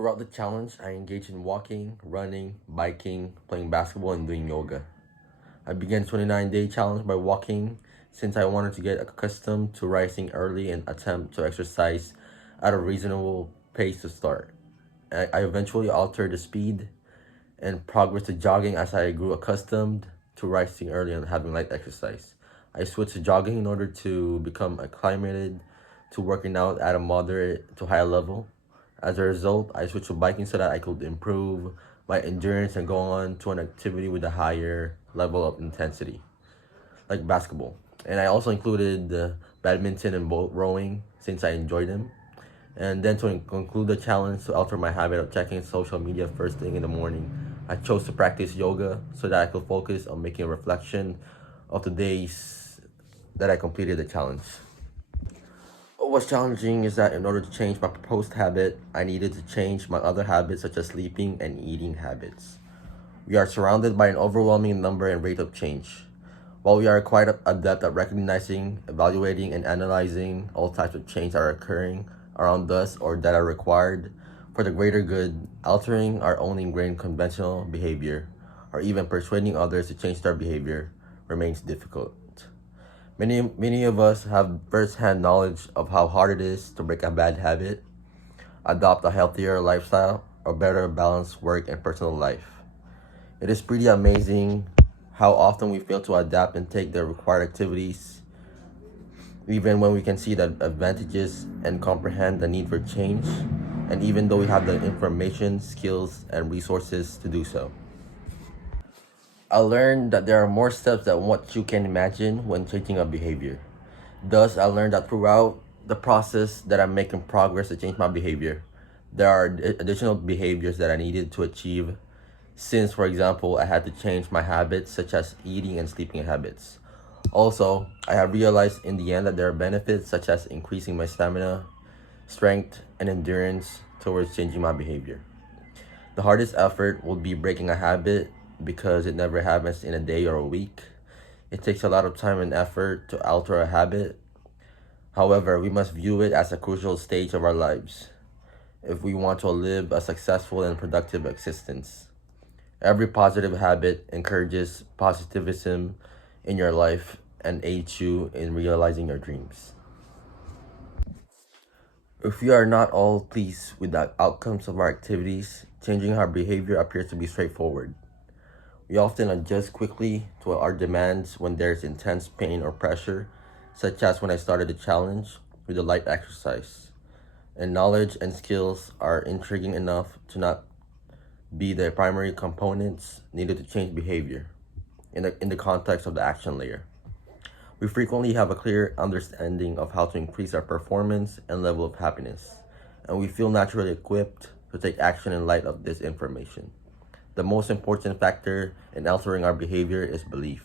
Throughout the challenge, I engaged in walking, running, biking, playing basketball, and doing yoga. I began 29-day challenge by walking since I wanted to get accustomed to rising early and attempt to exercise at a reasonable pace to start. I eventually altered the speed and progressed to jogging as I grew accustomed to rising early and having light exercise. I switched to jogging in order to become acclimated to working out at a moderate to high level. As a result, I switched to biking so that I could improve my endurance and go on to an activity with a higher level of intensity, like basketball. And I also included badminton and boat rowing since I enjoyed them. And then to conclude the challenge, to alter my habit of checking social media first thing in the morning, I chose to practice yoga so that I could focus on making a reflection of the days that I completed the challenge. What was challenging is that in order to change my proposed habit, I needed to change my other habits such as sleeping and eating habits. We are surrounded by an overwhelming number and rate of change. While we are quite adept at recognizing, evaluating, and analyzing all types of change that are occurring around us or that are required for the greater good, altering our own ingrained conventional behavior or even persuading others to change their behavior remains difficult. Many of us have first-hand knowledge of how hard it is to break a bad habit, adopt a healthier lifestyle, or better balance work and personal life. It is pretty amazing how often we fail to adapt and take the required activities, even when we can see the advantages and comprehend the need for change, and even though we have the information, skills, and resources to do so. I learned that there are more steps than what you can imagine when changing a behavior. Thus, I learned that throughout the process that I'm making progress to change my behavior, there are additional behaviors that I needed to achieve since, for example, I had to change my habits such as eating and sleeping habits. Also, I have realized in the end that there are benefits such as increasing my stamina, strength, and endurance towards changing my behavior. The hardest effort will be breaking a habit because it never happens in a day or a week. It takes a lot of time and effort to alter a habit. However, we must view it as a crucial stage of our lives if we want to live a successful and productive existence. Every positive habit encourages positivism in your life and aids you in realizing your dreams. If we are not all pleased with the outcomes of our activities, changing our behavior appears to be straightforward. We often adjust quickly to our demands when there's intense pain or pressure, such as when I started the challenge with a light exercise. And knowledge and skills are intriguing enough to not be the primary components needed to change behavior in the context of the action layer. We frequently have a clear understanding of how to increase our performance and level of happiness, and we feel naturally equipped to take action in light of this information. The most important factor in altering our behavior is belief.